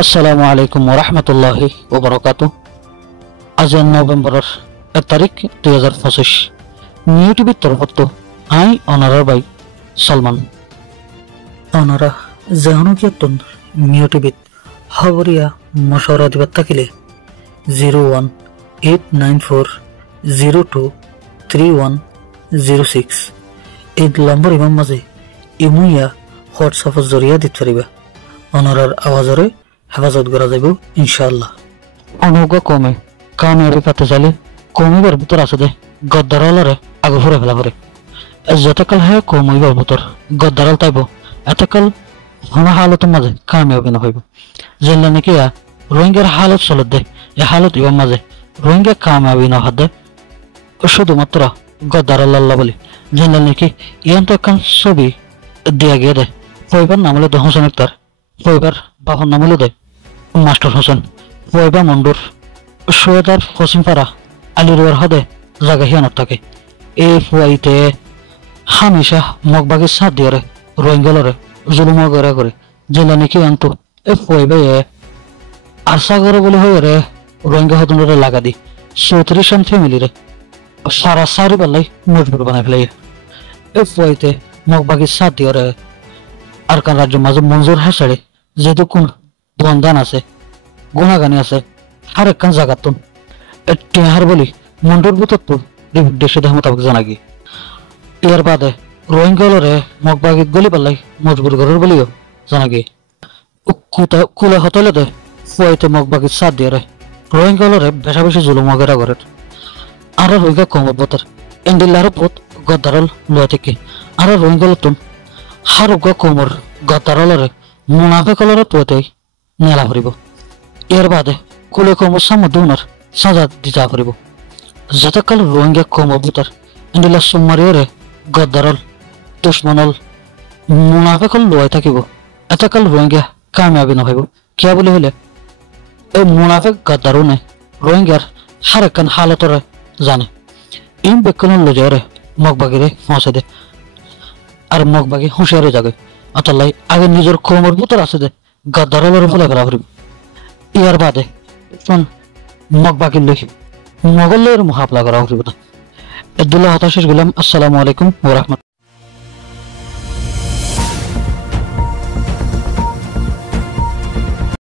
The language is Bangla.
আসসালামু আলাইকুম ওরহমতুল্লাহি ওবরাকাতু। আজ নভেম্বরের 1 তারিখ 2025 নিউ টিভির তরফত আই অনারার বাই সলমান অনারা জাহানুকিয়াতন নিউ টিভিত খবরিয়া মশওয়ারা দিবার থাকিলে 01894023106 এই নম্বর ইমাম মাঝে ইমুইয়া হোয়াটসঅ্যাপের জরিয়া দিতে পারিবা। অনারার আওয়াজরে হেফাজত করা যাব ইনশাআল্লাহ। অনুজ্ঞা কমে কামিয়াবি পাতে চাইলে কমিবার ভিতর আছে দে গদ্দারালরে আগে ফুরে ফেলা পরে যতকাল হে কমিবার ভিতর গদ্দারাল তাইব এতকাল হনা হালতের মাঝে কামিয়াবি না হইব। যেন নাকি রোহিঙ্গার হালত চলত দে এ হালত ইবার মাঝে রোহিঙ্গা কামিয়াবি না হাত দে শুধুমাত্র গদ্দারাল্লাহ বলি যেন নাকি ইয়ান তো একখান ছবি দিয়া গিয়ে দে পরিবার নাম হলো হোসেন আক্তার, পরিবার বাবার নাম হলো দে মাস্টার হোসেন, পরিবার মন্ডুর সৈয়দার পশ্চিমপাড়া আলিরুয়ার হদে জায়গা হিয়ানত থাকে। এই ফুয়াইতে হামেশা মগবাগের সাথ দিয়ে রোহিঙ্গালরে জুলুম করে জেলা নাকি আনতো এ ফুয়াইবে আর সাগরে বলে হয়ে রে রোহিঙ্গা হতনরে লাগা দি 34 জন ফ্যামিলি রে সারা সারি বেলাই মজবুর বানাই ফেলাই। এ ফুয়াইতে মগবাগের সাথ দিয়ে রে আর কান রাজ্য মাঝে মঞ্জুর হাসাড়ে যেহেতু কোন বন্ধান আছে গুণাগানি আছে আর একখান জাগাতুন টেহার বলি মন্ডর বুতত্ব দেশে দেহ মোতাবেক জানা গিয়ে ইয়ার বাদে রোহিঙ্গালরে মগবাগিত গলি পাল্লাই মজবুর ঘরের বলিও জানা গিয়ে কুলে হতলে দে ফুয়াইতে মগবাগিত সাথ দিয়ে রে রোহিঙ্গালরে বেশা বেশি জুলুম গেরা ঘরের আর রোহিঙ্গা কমত বতার এন্ডিল্লার পথ গদ্দারল লয় থেকে আর রোহিঙ্গালতুন হারুগা কোমর গদ্দারলরে মুনাফে কলরে তুয়াতে নেলা ভরিব। এর বাদে কুলে কোমর সামুদ্র উনার সাজা দিতে ভরিব। যতকাল রোহিঙ্গা কোমর বুতার এন্ডিলা সুমারিয়রে গদ্দারল দুশ্মনল মুনাফে কল লয় থাকিব এতকাল রোহিঙ্গা কামিয়াবি নহইব। কিয়া বলি হলে এই মুনাফে গদ্দারও নে রোহিঙ্গার হার একখান হালতরে জানে ইম বেক্ষণ লজরে মগবাগিরে পৌঁছে দে আর মগবাগি হুঁশিয়ারে জাগে অতলাই আগে নিজের কোমর ভিতর আছে দে গদ্দারের ফলে ফেলা ভরিব। ইয়ার বাদে মগবাগির লই মগলের মুহাবলা করা ভরিব না। এদুল্লাহ হতাশেষ গুলাম। আসসালামু আলাইকুম ওয়া রাহমাতুল্লাহ।